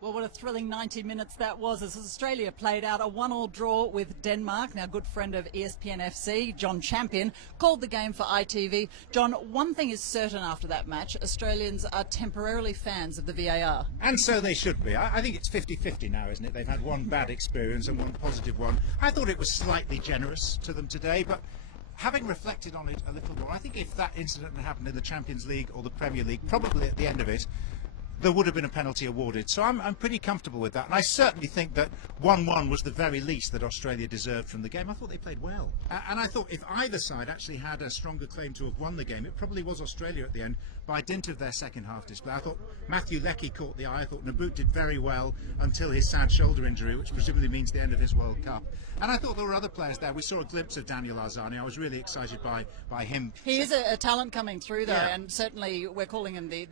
Well, what a thrilling 90 minutes that was as Australia played out a 1-1 draw with Denmark. Now, good friend of ESPN FC, Jon Champion, called the game for ITV. John, one thing is certain after that match, Australians are temporarily fans of the VAR. And so they should be. I think it's 50-50 now, isn't it? They've had one bad experience and one positive one. I thought it was slightly generous to them today, but having reflected on it a little more, I think if that incident had happened in the Champions League or the Premier League, probably at the end of it, there would have been a penalty awarded. So I'm pretty comfortable with that. And I certainly think that 1-1 was the very least that Australia deserved from the game. I thought they played well. And I thought if either side actually had a stronger claim to have won the game, it probably was Australia at the end by dint of their second half display. I thought Matthew Leckie caught the eye. I thought Nabbout did very well until his sad shoulder injury, which presumably means the end of his World Cup. And I thought there were other players there. We saw a glimpse of Daniel Arzani. I was really excited by him. He is a talent coming through, though, Yeah. and certainly we're calling him the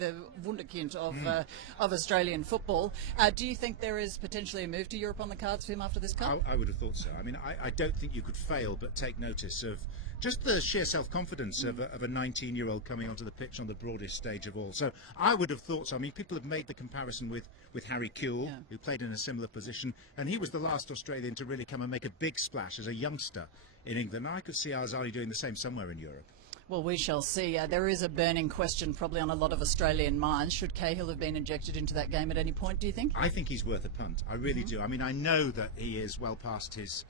wunderkind of Australian football. Do you think there is potentially a move to Europe on the cards for him after this Cup? I would have thought so. I mean, I don't think you could fail but take notice of just the sheer self-confidence of a 19-year-old coming onto the pitch on the broadest stage of all. So I would have thought so. I mean, people have made the comparison with Harry Kewell, who played in a similar position, and he was the last Australian to really come and make a big splash as a youngster in England. I could see Arzani doing the same somewhere in Europe. Well, we shall see. There is a burning question probably on a lot of Australian minds. Should Cahill have been injected into that game at any point, do you think? I think he's worth a punt. I really do. I mean, I know that he is well past his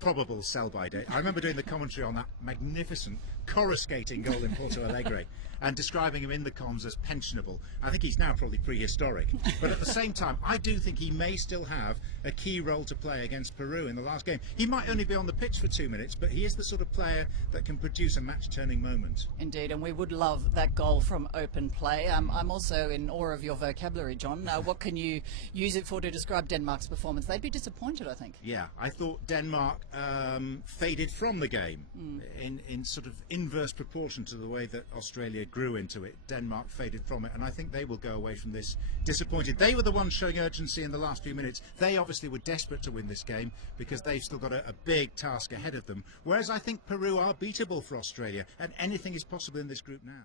probable sell-by date. I remember doing the commentary on that magnificent coruscating goal in Porto Alegre and describing him in the comms as pensionable. I think he's now probably prehistoric. But at the same time, I do think he may still have a key role to play against Peru in the last game. He might only be on the pitch for 2 minutes, but he is the sort of player that can produce a match-turning moment. Indeed, and we would love that goal from open play. I'm also in awe of your vocabulary, John. What can you use it for to describe Denmark's performance? They'd be disappointed, I think. Yeah, I thought Denmark faded from the game in sort of inverse proportion to the way that Australia grew into it. Denmark faded from it, and I think they will go away from this disappointed. They were the ones showing urgency in the last few minutes. They obviously were desperate to win this game because they've still got a big task ahead of them, whereas I think Peru are beatable for Australia, and anything is possible in this group now.